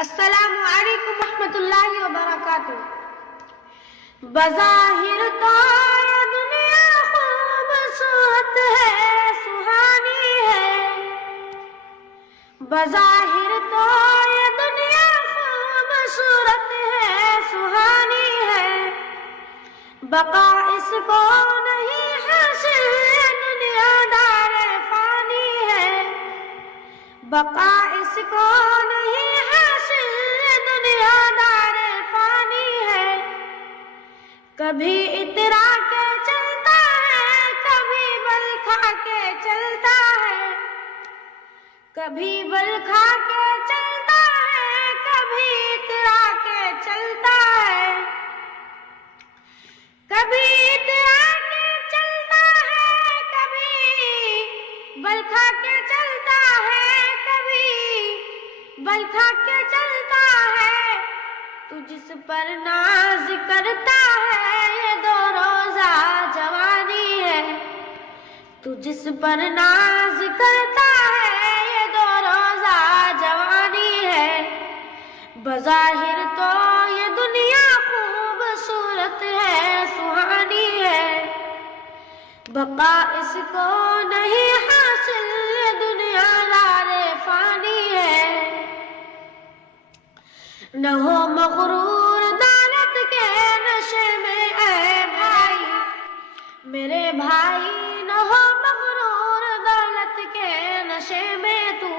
السلام علیکم ورحمۃ اللہ وبرکاتہ۔ بظاہر تو یہ دنیا خوبصورت ہے، سہانی ہے۔ بظاہر تو یہ دنیا خوبصورت ہے، سہانی ہے۔ بقا اس کو نہیں حاصل، یہ دنیا دار فانی ہے۔ بقا اس کو نہیں حاصل، یہ دنیا دار فانی ہے۔ کبھی اترا کے چلتا ہے، کبھی بل کھا کے چلتا ہے۔ کبھی بل کھا کے چلتا ہے، کبھی اترا کے چلتا ہے۔ کبھی اترا کے چلتا ہے، کبھی بل کھا کے چلتا ہے، کبھی بل کھا کے چلتا ہے۔ تو جس پر ناز کرتا ہے، یہ دو روزہ جوانی ہے۔ تو جس پر ناز کرتا ہے، یہ دو روزہ جوانی ہے۔ بظاہر تو یہ دنیا خوبصورت ہے، سہانی ہے۔ بقا اس کو نہیں حاصل، یہ دنیا دار فانی ہے۔ نہ ہو مغرور دولت کے نشے میں اے بھائی، میرے بھائی، نہ ہو مغرور دولت کے نشے میں تو۔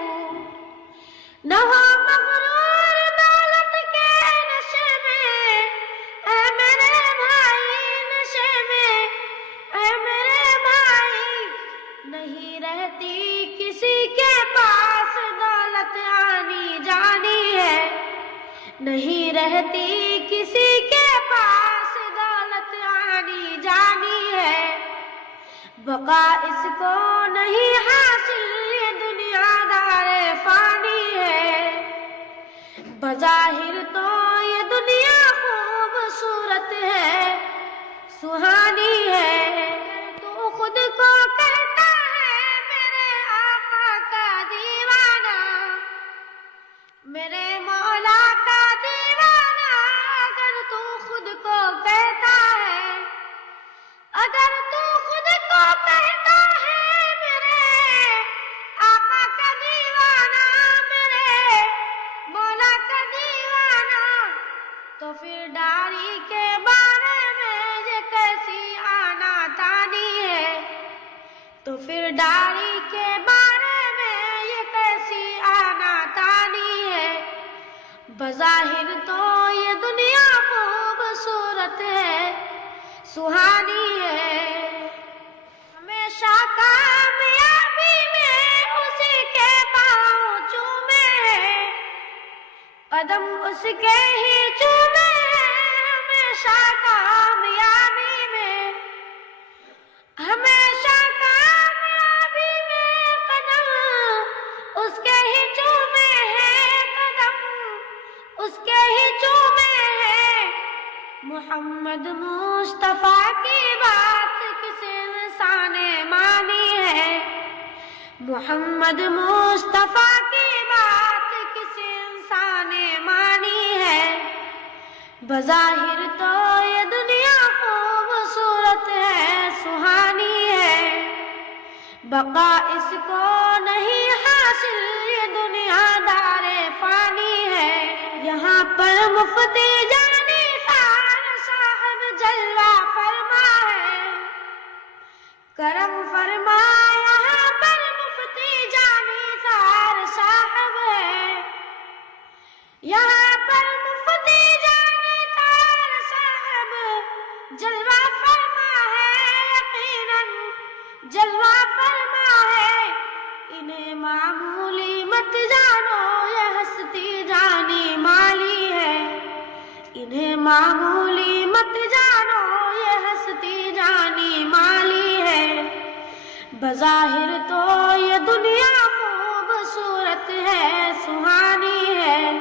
نہ ہو مغرور دولت کے نشے میں اے میرے بھائی، نشے میں اے میرے بھائی۔ نہیں رہتی کسی کے پاس دولت، آنی جانی ہے۔ نہیں رہتی کسی کے پاس دولت، آنی جانی ہے۔ بقا اس کو نہیں حاصل، یہ دنیا دار فانی ہے۔ بظاہر تو یہ دنیا خوبصورت ہے، سہانی ہے۔ تو خود کو کہتا ہے میرے آقا کا دیوانہ، میرے مولا کا دیوانہ۔ اگر تو خود کو کہتا ہے، اگر تو خود کو کہتا ہے میرے آقا کا دیوانہ، میرے مولا کا دیوانہ، تو پھر داڑھی کے بارے میں یہ کیسی آنا تانی ہے۔ تو پھر داڑھی کے بارے میں یہ کیسی آنا تانی ہے۔ بظاہر تو یہ دنیا خوبصورت ہے، سہانی ہے۔ ہمیشہ کامیابی میں اسی کے پاؤں چومے ہیں، قدم اس کے ہی چومے ہیں۔ ہمیشہ کامیابی میں، ہمیشہ کامیابی میں قدم اس کے ہی چومے ہیں، قدم اس کے ہی چومے ہیں۔ محمد مصطفیٰ کی بات کس انسان نے مانی ہے۔ محمد مصطفیٰ کی بات کس انسان نے مانی ہے۔ بظاہر تو یہ دنیا خوبصورت ہے، سہانی ہے۔ بقا اس کو نہیں حاصل، یہ دنیا دار فانی ہے۔ یہاں پر مفتی جانی خان صاحب جلوہ فرما ہے، کرم فرما۔ یہاں پر مفتی جانی خان صاحب ہے، یہاں پر مفتی جانی خان صاحب جلوہ فرما ہے، یقیناً جلوہ فرما ہے۔ انہیں معمولی مت جانو، یہ ہستی جانی مالی ہے۔ انہیں معمولی مت جانو، یہ ہستی جانی مالی ہے۔ بظاہر تو یہ دنیا خوبصورت ہے، سہانی ہے۔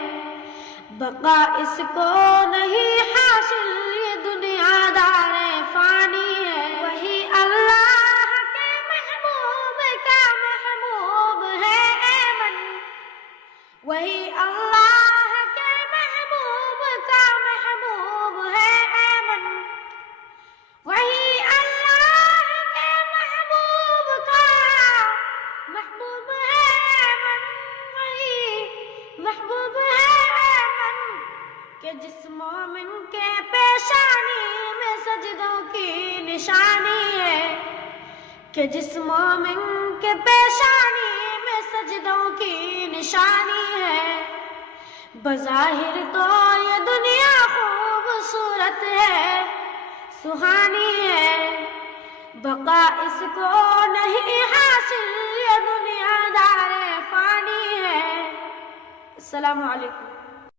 بقا اس کو نہیں حاصل، یہ دنیا دار فانی ہے۔ وہی اللہ کے محبوب کا محبوب ہے ایمن، وہی اللہ جس مومن کے پیشانی میں سجدوں کی نشانی ہے، کہ جس مومن کے پیشانی میں سجدوں کی نشانی ہے، بظاہر تو یہ دنیا خوبصورت ہے، سہانی ہے، بقا اس کو نہیں حاصل، یہ دنیا دار فانی ہے۔ السلام علیکم۔